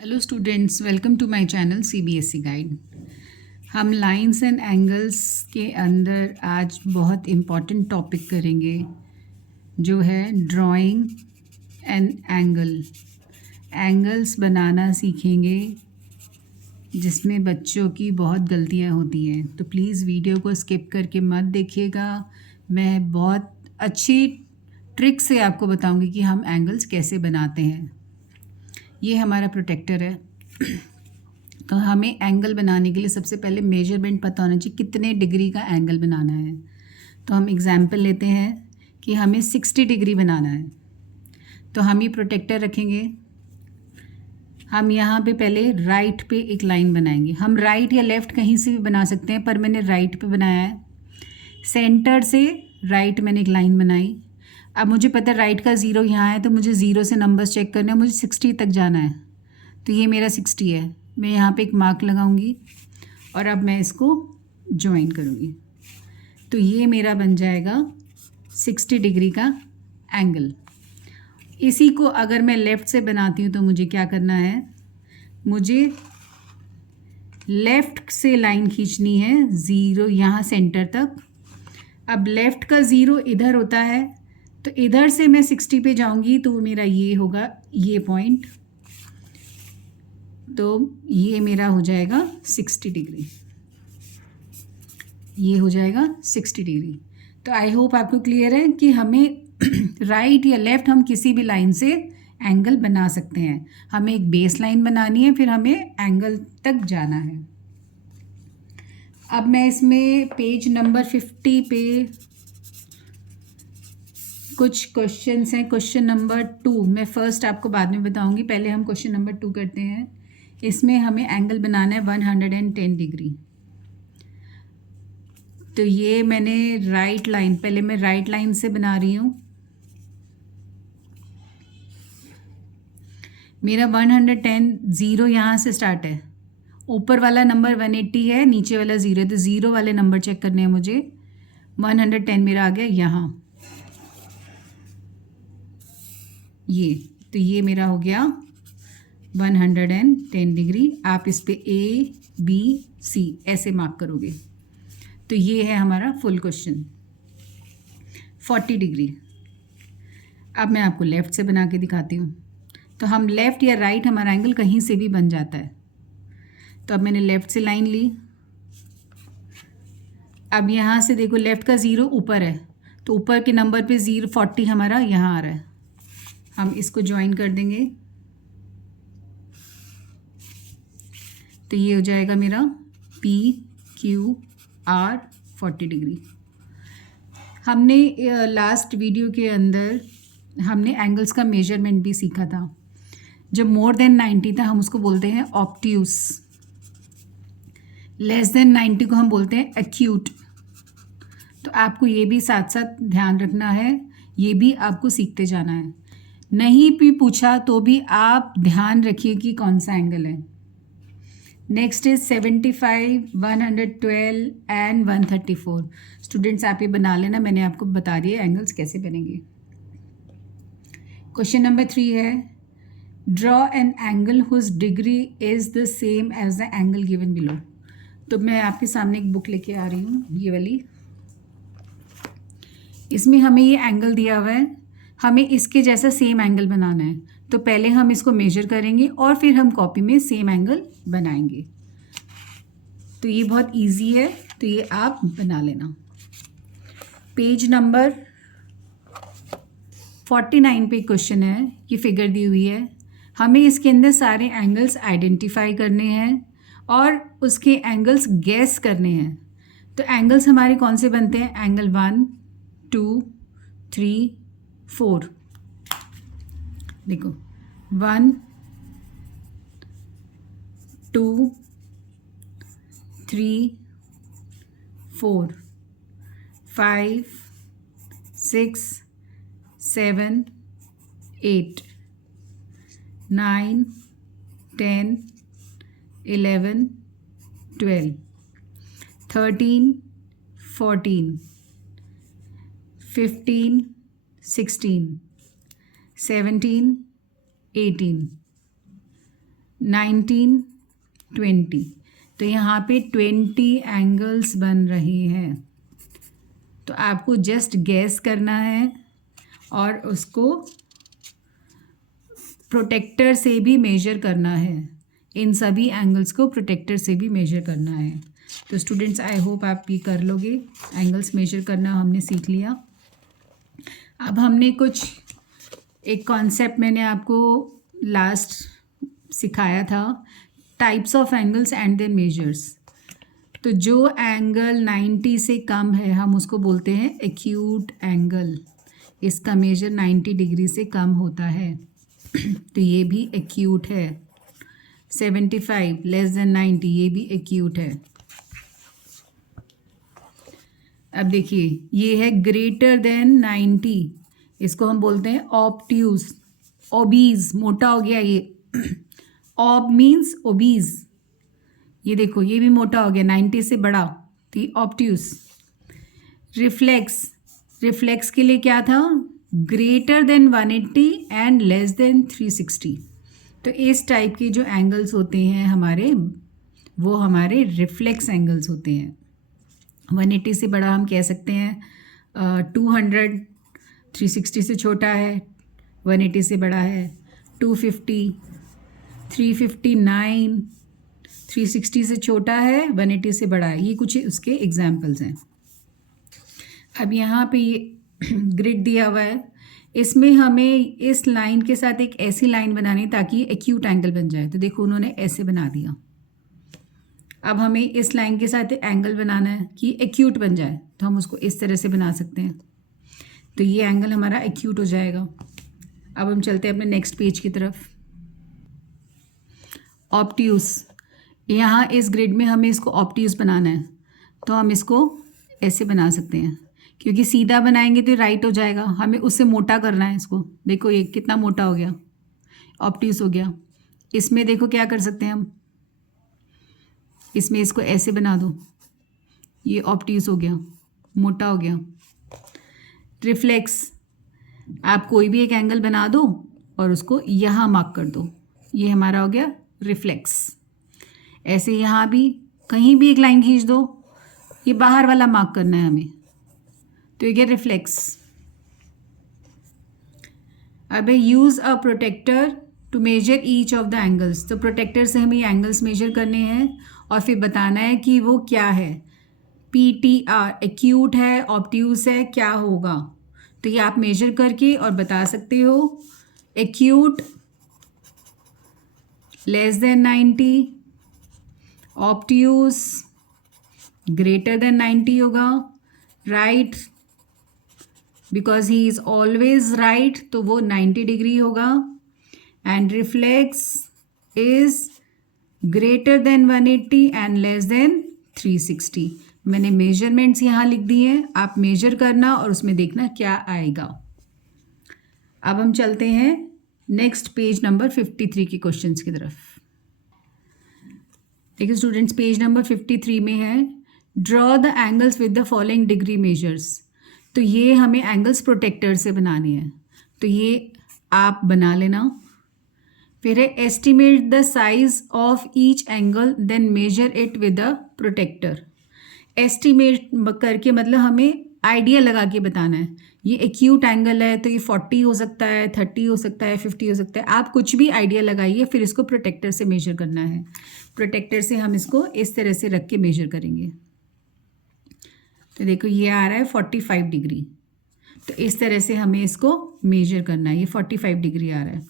Hello students, welcome to my channel CBSE guide. हम lines and angles के अंदर आज बहुत इम्पॉर्टेंट टॉपिक करेंगे जो है ड्राइंग एंड एंगल्स बनाना सीखेंगे, जिसमें बच्चों की बहुत गलतियां होती हैं। तो प्लीज़ वीडियो को स्किप करके मत देखिएगा। मैं बहुत अच्छी ट्रिक से आपको बताऊंगी कि हम एंगल्स कैसे बनाते हैं। ये हमारा प्रोटेक्टर है। तो हमें एंगल बनाने के लिए सबसे पहले मेजरमेंट पता होना चाहिए कितने डिग्री का एंगल बनाना है। तो हम एग्जाम्पल लेते हैं कि हमें 60 डिग्री बनाना है। तो हम ये प्रोटेक्टर रखेंगे। हम यहाँ पे पहले राइट पे एक लाइन बनाएंगे। हम राइट या लेफ़्ट कहीं से भी बना सकते हैं, पर मैंने राइट पे बनाया है। सेंटर से राइट मैंने एक लाइन बनाई। अब मुझे पता है राइट का ज़ीरो यहाँ है, तो मुझे ज़ीरो से नंबर्स चेक करने हैं। मुझे 60 तक जाना है, तो ये मेरा 60 है। मैं यहाँ पे एक मार्क लगाऊंगी और अब मैं इसको ज्वाइन करूँगी। तो ये मेरा बन जाएगा 60 डिग्री का एंगल। इसी को अगर मैं लेफ़्ट से बनाती हूँ तो मुझे क्या करना है, मुझे लेफ़्ट से लाइन खींचनी है ज़ीरो यहाँ सेंटर तक। अब लेफ़्ट का ज़ीरो इधर होता है, तो इधर से मैं 60 पे जाऊंगी तो मेरा ये होगा, ये पॉइंट। तो ये मेरा हो जाएगा 60 डिग्री। ये हो जाएगा 60 डिग्री। तो आई होप आपको क्लियर है कि हमें राइट या लेफ़्ट हम किसी भी लाइन से एंगल बना सकते हैं। हमें एक बेस लाइन बनानी है, फिर हमें एंगल तक जाना है। अब मैं इसमें पेज नंबर 50 पे कुछ क्वेश्चंस हैं। क्वेश्चन नंबर 2 मैं फर्स्ट आपको बाद में बताऊंगी, पहले हम क्वेश्चन नंबर 2 करते हैं। इसमें हमें एंगल बनाना है 110 डिग्री। तो ये मैंने राइट लाइन, पहले मैं राइट लाइन से बना रही हूँ। मेरा 110 ज़ीरो यहाँ से स्टार्ट है। ऊपर वाला नंबर 180 है, नीचे वाला ज़ीरो है, तो ज़ीरो वाले नंबर चेक करने हैं मुझे। 110 मेरा आ गया यहाँ, ये। तो ये मेरा हो गया 110 डिग्री। आप इस पे ABC ऐसे मार्क करोगे। तो ये है हमारा फुल क्वेश्चन। 40 डिग्री। अब मैं आपको लेफ़्ट से बना के दिखाती हूँ। तो हम लेफ़्ट या राइट हमारा एंगल कहीं से भी बन जाता है। तो अब मैंने लेफ़्ट से लाइन ली। अब यहाँ से देखो लेफ़्ट का ज़ीरो ऊपर है, तो ऊपर के नंबर पे 40 हमारा यहाँ आ रहा है। हम इसको ज्वाइन कर देंगे, तो ये हो जाएगा मेरा PQR 40 डिग्री। हमने लास्ट वीडियो के अंदर हमने एंगल्स का मेजरमेंट भी सीखा था। जब मोर देन 90 था हम उसको बोलते हैं ऑब्ट्यूस, लेस देन 90 को हम बोलते हैं एक्यूट। तो आपको ये भी साथ साथ ध्यान रखना है, ये भी आपको सीखते जाना है। नहीं भी पूछा तो भी आप ध्यान रखिए कि कौन सा एंगल है। Next is 75, 112 and 134। स्टूडेंट्स आप ये बना लेना, मैंने आपको बता दिया एंगल्स कैसे बनेंगे। क्वेश्चन नंबर 3 है, draw an angle whose degree is the same as the angle given below. तो मैं आपके सामने एक बुक लेके आ रही हूँ, ये वाली। इसमें हमें ये एंगल दिया हुआ है, हमें इसके जैसा सेम एंगल बनाना है। तो पहले हम इसको मेजर करेंगे और फिर हम कॉपी में सेम एंगल बनाएंगे। तो ये बहुत इजी है, तो ये आप बना लेना। पेज नंबर 49 पे क्वेश्चन है, ये फिगर दी हुई है। हमें इसके अंदर सारे एंगल्स आइडेंटिफाई करने हैं और उसके एंगल्स गैस करने हैं। तो एंगल्स हमारे कौन से बनते हैं, एंगल 1, 2, 3, 4। देखो 1, 2, 3, 4, 5, 6, 7, 8, 9, 10, 11, 12, 13, 14, 15, 16, 17, 18, 19, 20। तो यहाँ पे 20 एंगल्स बन रहे हैं। तो आपको जस्ट गैस करना है और उसको प्रोटेक्टर से भी मेजर करना है। इन सभी एंगल्स को प्रोटेक्टर से भी मेजर करना है। तो स्टूडेंट्स, आई होप आप ये कर लोगे। एंगल्स मेजर करना हमने सीख लिया। अब हमने कुछ एक कॉन्सेप्ट मैंने आपको लास्ट सिखाया था, types of angles and there measures. तो जो एंगल 90 से कम है हम उसको बोलते हैं एक्यूट एंगल। इसका मेजर 90 डिग्री से कम होता है। तो ये भी एक्यूट है। 75 लेस देन 90, ये भी एक्यूट है। अब देखिए, ये है ग्रेटर देन 90, इसको हम बोलते हैं ऑब्ट्यूज। ओबीज, मोटा हो गया ये। ऑब मीन्स ओबीज। ये देखो, ये भी मोटा हो गया, 90 से बड़ा, तो ये ऑब्ट्यूज। रिफ्लेक्स, रिफ्लेक्स के लिए क्या था? Greater than 180 and less than 360। तो इस टाइप के जो एंगल्स होते हैं हमारे, वो हमारे रिफ्लेक्स एंगल्स होते हैं। 180 से बड़ा हम कह सकते हैं 200, 360 से छोटा है 180 से बड़ा है 250, 359, 360 से छोटा है 180 से बड़ा है। ये कुछ उसके एग्जाम्पल्स हैं। अब यहाँ पे ये ग्रिड दिया हुआ है, इसमें हमें इस लाइन के साथ एक ऐसी लाइन बनानी ताकि एक्यूट एंगल बन जाए। तो देखो, उन्होंने ऐसे बना दिया। अब हमें इस लाइन के साथ एंगल बनाना है कि एक्यूट बन जाए, तो हम उसको इस तरह से बना सकते हैं। तो ये एंगल हमारा एक्यूट हो जाएगा। अब हम चलते हैं अपने नेक्स्ट पेज की तरफ। ऑब्ट्यूस, यहाँ इस ग्रिड में हमें इसको ऑब्ट्यूस बनाना है, तो हम इसको ऐसे बना सकते हैं। क्योंकि सीधा बनाएंगे तो राइट हो जाएगा, हमें उससे मोटा करना है इसको। देखो ये कितना मोटा हो गया, ऑब्ट्यूस हो गया। इसमें देखो क्या कर सकते हैं हम, इसमें इसको ऐसे बना दो, ये ऑब्ट्यूस हो गया, मोटा हो गया। रिफ्लेक्स, आप कोई भी एक एंगल बना दो और उसको यहाँ मार्क कर दो, ये हमारा हो गया रिफ्लेक्स। ऐसे यहाँ भी कहीं भी एक लाइन खींच दो, ये बाहर वाला मार्क करना है हमें, तो ये गया रिफ्लेक्स। अब है use a protractor to measure each of the angles. तो प्रोटेक्टर से हमें एंगल्स मेजर करने हैं और फिर बताना है कि वो क्या है। PTR एक्यूट है, ऑब्ट्यूस है, क्या होगा। तो ये आप मेजर करके और बता सकते हो। Acute less than 90, obtuse greater than 90 होगा। Right, because he is always right, तो वो 90 डिग्री होगा। And reflex is greater than 180 and less than 360। मैंने मेजरमेंट्स यहाँ लिख दिए हैं, आप मेजर करना और उसमें देखना क्या आएगा। अब हम चलते हैं नेक्स्ट पेज नंबर 53 के क्वेश्चंस की तरफ। देखिए स्टूडेंट्स, पेज नंबर 53 में है draw the angles with the following degree measures. तो ये हमें एंगल्स प्रोटेक्टर से बनानी है, तो ये आप बना लेना। फिर है estimate the size of each angle then measure it with a protractor. Estimate करके मतलब हमें आइडिया लगा के बताना है। ये एक्यूट एंगल है तो ये 40 हो सकता है, 30 हो सकता है, 50 हो सकता है। आप कुछ भी आइडिया लगाइए, फिर इसको प्रोटेक्टर से मेजर करना है। प्रोटेक्टर से हम इसको इस तरह से रख के मेजर करेंगे। तो देखो ये आ रहा है 45 डिग्री, तो इस तरह से हमें इसको मेजर करना है। ये 45 डिग्री आ रहा है,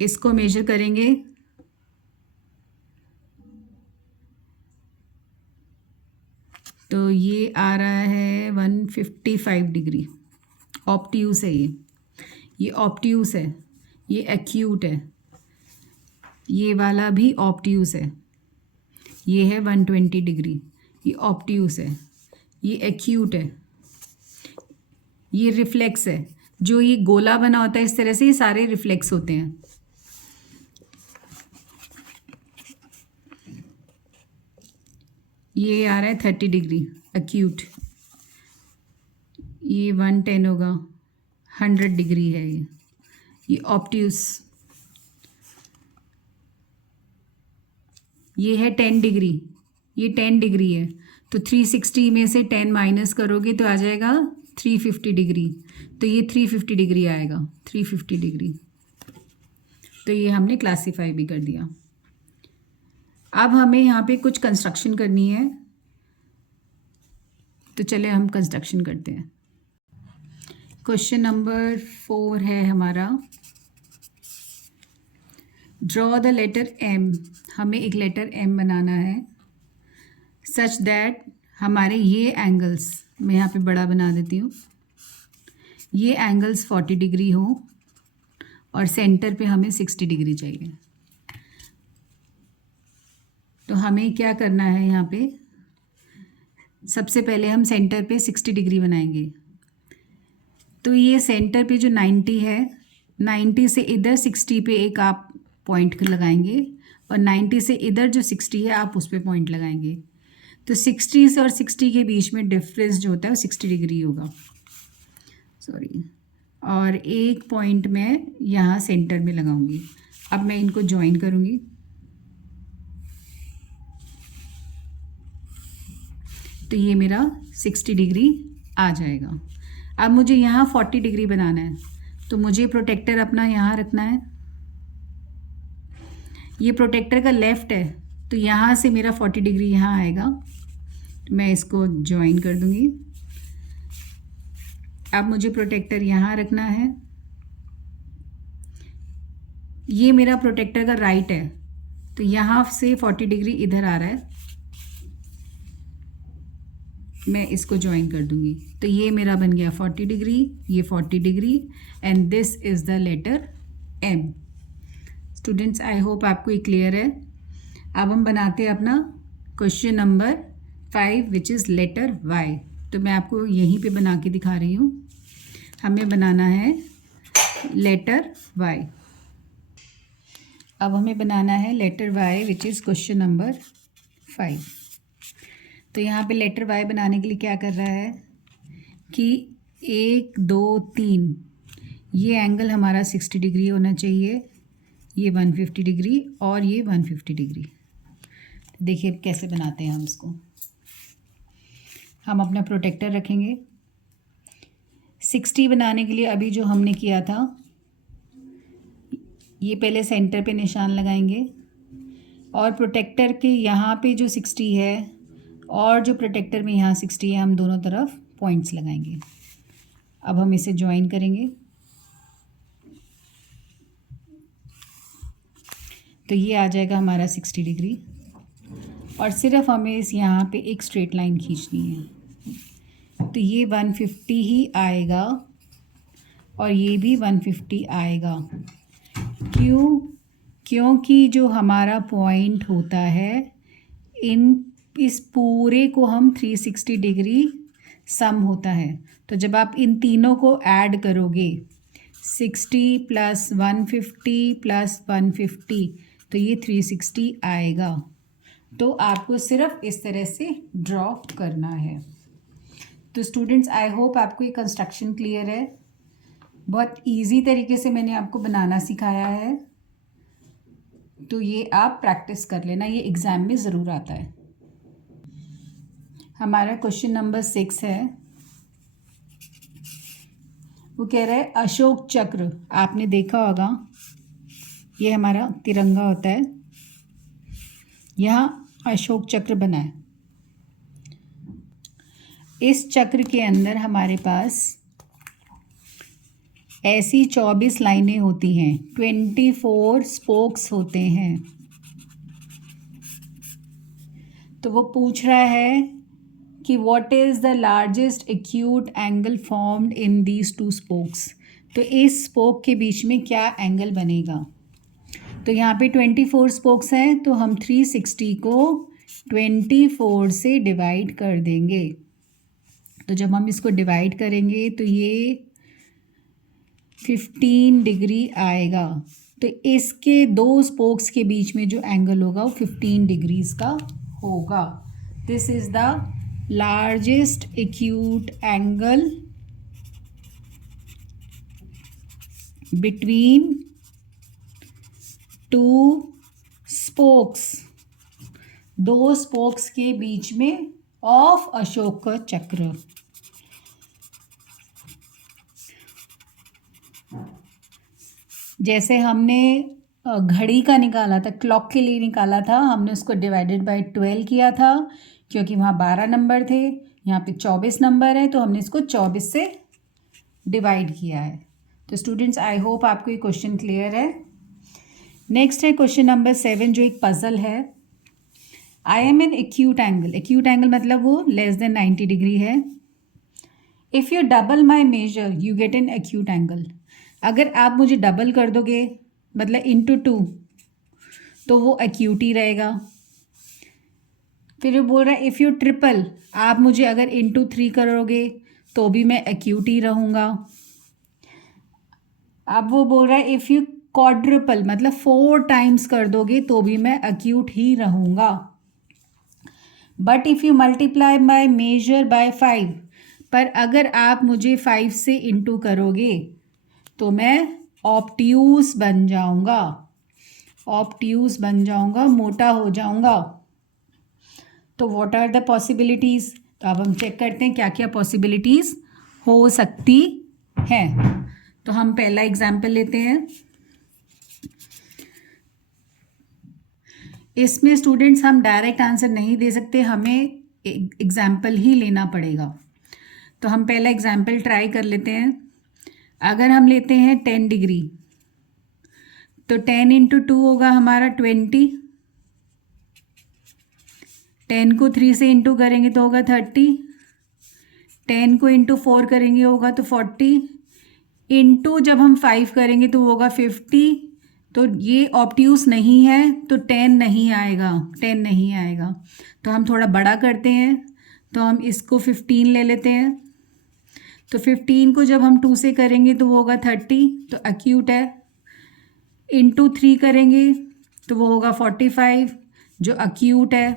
इसको मेजर करेंगे। तो ये आ रहा है 155 डिग्री। ऑब्ट्यूस है ये ऑब्ट्यूस है, ये एक्यूट है, ये वाला भी ऑब्ट्यूस है। ये है 120 डिग्री, ये ऑब्ट्यूस है, ये एक्यूट है, ये रिफ्लेक्स है। जो ये गोला बना होता है इस तरह से, ये सारे रिफ्लेक्स होते हैं। ये आ रहा है 30 डिग्री एक्यूट, ये 110 होगा, 100 डिग्री है ये ऑब्ट्यूस। ये है 10 डिग्री, ये 10 डिग्री है, तो 360 में से 10 माइनस करोगे तो आ जाएगा 350 डिग्री, तो ये 350 डिग्री आएगा, 350 डिग्री। तो ये हमने क्लासीफाई भी कर दिया। अब हमें यहाँ पे कुछ कंस्ट्रक्शन करनी है, तो चले हम कंस्ट्रक्शन करते हैं। क्वेश्चन नंबर 4 है हमारा, ड्रॉ द लेटर एम। हमें एक लेटर एम बनाना है सच दैट हमारे ये एंगल्स, मैं यहाँ पे बड़ा बना देती हूँ, ये एंगल्स 40 डिग्री हो और सेंटर पे हमें 60 डिग्री चाहिए। तो हमें क्या करना है, यहाँ पे सबसे पहले हम सेंटर पे 60 डिग्री बनाएंगे। तो ये सेंटर पे जो 90 है, 90 से इधर 60 पे एक आप पॉइंट लगाएंगे और 90 से इधर जो 60 है आप उस पर पॉइंट लगाएंगे। तो 60 से और 60 के बीच में डिफरेंस जो होता है वो 60 डिग्री होगा, सॉरी। और एक पॉइंट मैं यहाँ सेंटर में लगाऊंगी। अब मैं इनको ज्वाइन करूँगी। तो ये मेरा 60 डिग्री आ जाएगा। अब मुझे यहाँ 40 डिग्री बनाना है, तो मुझे प्रोटेक्टर अपना यहाँ रखना है। ये प्रोटेक्टर का लेफ़्ट है, तो यहाँ से मेरा 40 डिग्री यहाँ आएगा, तो मैं इसको ज्वाइन कर दूँगी। अब मुझे प्रोटेक्टर यहाँ रखना है। ये मेरा प्रोटेक्टर का राइट है, तो यहाँ से 40 डिग्री इधर आ रहा है, मैं इसको ज्वाइन कर दूँगी। तो ये मेरा बन गया 40 डिग्री, ये 40 degree, and this is the letter M. Students, I hope आपको ये क्लियर है। अब हम बनाते हैं अपना question number 5 which is letter Y. तो मैं आपको यहीं पे बना के दिखा रही हूँ। हमें बनाना है लेटर वाई। अब हमें बनाना है letter Y which is question number 5। तो यहाँ पे लेटर वाई बनाने के लिए क्या कर रहा है कि 1 2 3 ये एंगल हमारा 60 डिग्री होना चाहिए, ये 150 डिग्री और ये 150 डिग्री। देखिए अब कैसे बनाते हैं हम इसको। हम अपना प्रोटेक्टर रखेंगे। 60 बनाने के लिए अभी जो हमने किया था, ये पहले सेंटर पे निशान लगाएंगे और प्रोटेक्टर के यहाँ पे जो 60 है और जो प्रोटेक्टर में यहाँ 60 है, हम दोनों तरफ पॉइंट्स लगाएंगे। अब हम इसे ज्वाइन करेंगे। तो ये आ जाएगा हमारा 60 डिग्री और सिर्फ हमें इस यहाँ पे एक स्ट्रेट लाइन खींचनी है। तो ये 150 ही आएगा और ये भी 150 आएगा। क्यों? क्योंकि जो हमारा पॉइंट होता है, इस पूरे को हम 360 डिग्री सम होता है। तो जब आप इन तीनों को ऐड करोगे 60 + 150 + 150, तो ये 360 आएगा। तो आपको सिर्फ इस तरह से ड्रॉ करना है। तो स्टूडेंट्स, आई होप आपको ये कंस्ट्रक्शन क्लियर है। बहुत इजी तरीके से मैंने आपको बनाना सिखाया है, तो ये आप प्रैक्टिस कर लेना, ये एग्ज़ाम में ज़रूर आता है। हमारा क्वेश्चन नंबर 6 है। वो कह रहा है अशोक चक्र। आपने देखा होगा, ये हमारा तिरंगा होता है, यहाँ अशोक चक्र बना है। इस चक्र के अंदर हमारे पास ऐसी 24 लाइनें होती हैं, 24 स्पोक्स होते हैं। तो वो पूछ रहा है कि what is the largest acute angle formed in these 2 spokes. तो इस स्पोक के बीच में क्या एंगल बनेगा। तो यहाँ पे 24 स्पोक्स हैं, तो हम 360 को 24 से डिवाइड कर देंगे। तो जब हम इसको डिवाइड करेंगे तो ये 15 डिग्री आएगा। तो इसके 2 स्पोक्स के बीच में जो एंगल होगा वो 15 डिग्रीज का होगा। This is the largest acute angle between 2 spokes दो स्पोक्स के बीच में ऑफ अशोक चक्र। जैसे हमने घड़ी का निकाला था, क्लॉक के लिए निकाला था, हमने उसको डिवाइडेड बाय 12 किया था क्योंकि वहाँ 12 नंबर थे, यहाँ पे 24 नंबर है तो हमने इसको 24 से डिवाइड किया है। तो स्टूडेंट्स आई होप आपको ये क्वेश्चन क्लियर है। नेक्स्ट है क्वेश्चन नंबर 7 जो एक पजल है। I am an acute angle, acute angle मतलब वो लेस देन 90 डिग्री है। If you double my measure you get an acute angle. अगर आप मुझे डबल कर दोगे मतलब इंटू 2 तो वो एक्यूट ही रहेगा। फिर वो बोल रहा है इफ़ यू ट्रिपल, आप मुझे अगर इंटू 3 करोगे तो भी मैं एक्यूट ही रहूँगा। अब वो बोल रहा है इफ़ यू क्वाड्रुपल मतलब 4 टाइम्स कर दोगे तो भी मैं एक्यूट ही रहूँगा। But if you multiply my measure by 5, पर अगर आप मुझे 5 से इंटू करोगे तो मैं ऑब्ट्यूस बन जाऊँगा, ऑब्ट्यूस बन जाऊँगा, मोटा हो जाऊँगा। तो व्हाट आर द पॉसिबिलिटीज़? तो अब हम चेक करते हैं क्या क्या पॉसिबिलिटीज़ हो सकती हैं। तो हम पहला एग्जाम्पल लेते हैं। इसमें स्टूडेंट्स हम डायरेक्ट आंसर नहीं दे सकते, हमें एग्जाम्पल ही लेना पड़ेगा। तो हम पहला एग्जाम्पल ट्राई कर लेते हैं। अगर हम लेते हैं 10 डिग्री तो 10 इंटू 2 होगा हमारा 20, 10 को 3 से इंटू करेंगे तो होगा 30, 10 को इंटू 4 करेंगे होगा तो 40, इंटू जब हम 5 करेंगे तो होगा 50। तो ये ऑब्ट्यूस नहीं है तो 10 नहीं आएगा, 10 नहीं आएगा। तो हम थोड़ा बड़ा करते हैं, तो हम इसको 15 ले लेते हैं। तो 15 को जब हम 2 से करेंगे तो वो होगा 30, तो एक्यूट है। इंटू 3 करेंगे तो वो होगा 45 जो एक्यूट है।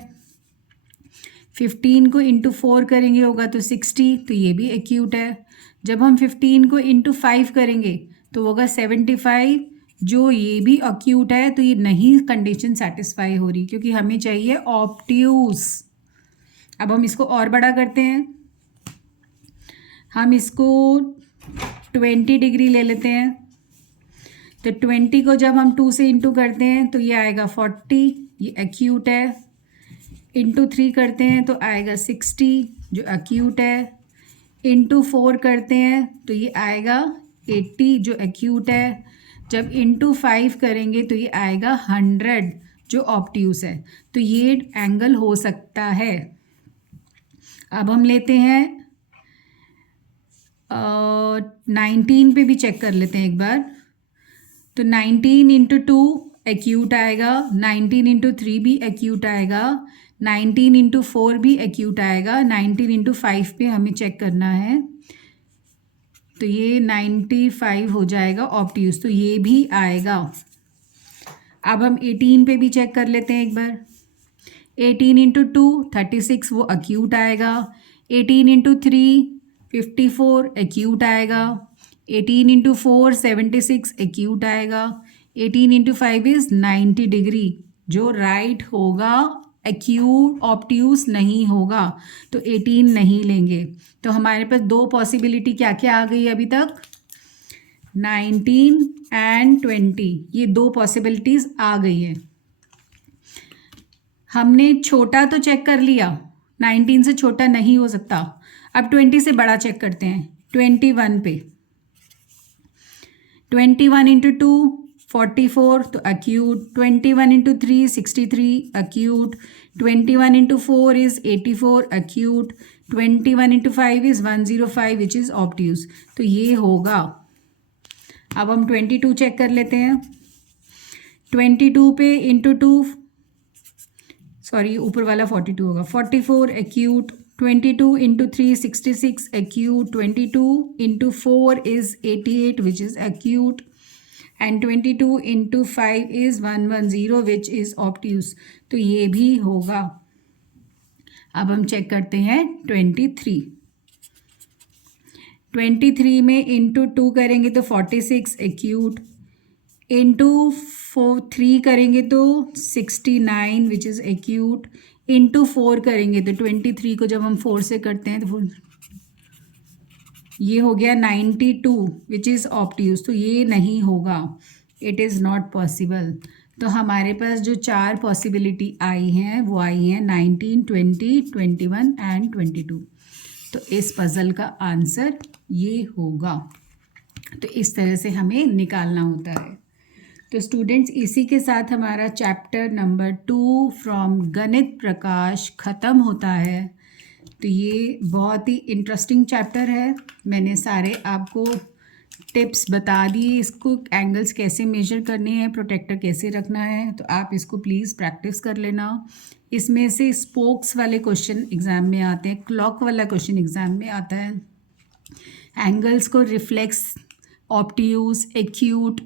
15 को इंटू 4 करेंगे होगा तो 60, तो ये भी एक्यूट है। जब हम 15 को इंटू 5 करेंगे तो होगा 75 जो ये भी एक्यूट है। तो ये नहीं कंडीशन सेटिस्फाई हो रही क्योंकि हमें चाहिए ऑब्ट्यूस। अब हम इसको और बड़ा करते हैं, हम इसको 20 डिग्री ले लेते हैं। तो 20 को जब हम 2 से इंटू करते हैं तो ये आएगा 40, ये एक्यूट है। इंटू 3 करते हैं तो आएगा 60 जो एक्यूट है। इंटू 4 करते हैं तो ये आएगा 80 जो एक्यूट है। जब इंटू 5 करेंगे तो ये आएगा 100 जो ऑब्ट्यूस है। तो ये एंगल हो सकता है। अब हम लेते हैं 19 पे भी चेक कर लेते हैं एक बार। तो 19 इंटू 2 एक्यूट आएगा, 19 इंटू 3 भी एक्यूट आएगा, 19 इंटू 4 भी एक्यूट आएगा, 19 इंटू 5 पे हमें चेक करना है तो ये 95 हो जाएगा ऑब्ट्यूस, तो ये भी आएगा। अब हम 18 पे भी चेक कर लेते हैं एक बार। 18 इंटू 2 36 वो एक्यूट आएगा, 18 इंटू 3 54 एक्यूट आएगा, 18 इंटू 4 76 एक्यूट आएगा, 18 इंटू 5 इज़ 90 डिग्री जो राइट होगा, एक्यूट ऑब्ट्यूस नहीं होगा। तो 18 नहीं लेंगे। तो हमारे पास दो पॉसिबिलिटी क्या क्या आ गई अभी तक, 19 एंड 20, ये दो पॉसिबिलिटीज़ आ गई है। हमने छोटा तो चेक कर लिया, 19 से छोटा नहीं हो सकता। अब 20 से बड़ा चेक करते हैं। 21 पे 21 इंटू 2 44 तो acute, 21 into 3 63 acute, 21 into 4 is 84 acute, 21 into 5 is 105 which is obtuse. तो ये होगा। अब हम 22 चेक कर लेते हैं। 22 पे इंटू 2 सॉरी ऊपर वाला 42 होगा, 44 acute, 22 into 3 66 acute, 22 into 4 is 88 which is acute, and 22 into 5 is 110 which is obtuse. तो ये भी होगा। अब हम चेक करते हैं 23। 23 में इंटू 2 करेंगे तो 46 एक्यूट, इंटू 3 करेंगे तो 69 विच इज़ एक्यूट, इंटू 4 करेंगे तो 23 को जब हम 4 से करते हैं तो ये हो गया 92 विच इज़ ऑब्ट्यूज। तो ये नहीं होगा, इट इज़ नॉट पॉसिबल। तो हमारे पास जो 4 पॉसिबिलिटी आई हैं वो आई हैं 19, 20, 21 एंड 22। तो इस पज़ल का आंसर ये होगा। तो इस तरह से हमें निकालना होता है। तो स्टूडेंट्स, इसी के साथ हमारा चैप्टर नंबर 2 फ्रॉम गणित प्रकाश ख़त्म होता है। तो ये बहुत ही इंटरेस्टिंग चैप्टर है। मैंने सारे आपको टिप्स बता दिए, इसको एंगल्स कैसे मेजर करने हैं, प्रोटेक्टर कैसे रखना है, तो आप इसको प्लीज़ प्रैक्टिस कर लेना। इसमें से स्पोक्स वाले क्वेश्चन एग्ज़ाम में आते हैं, क्लॉक वाला क्वेश्चन एग्ज़ाम में आता है, एंगल्स को रिफ्लेक्स, ऑब्ट्यूज, एक्यूट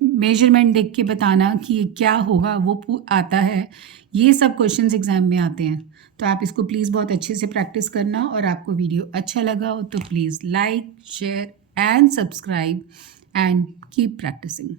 मेजरमेंट देख के बताना कि ये क्या होगा वो आता है। ये सब क्वेश्चंस एग्ज़ाम में आते हैं। तो आप इसको प्लीज़ बहुत अच्छे से प्रैक्टिस करना, और आपको वीडियो अच्छा लगा हो तो please like, share and subscribe and keep practising.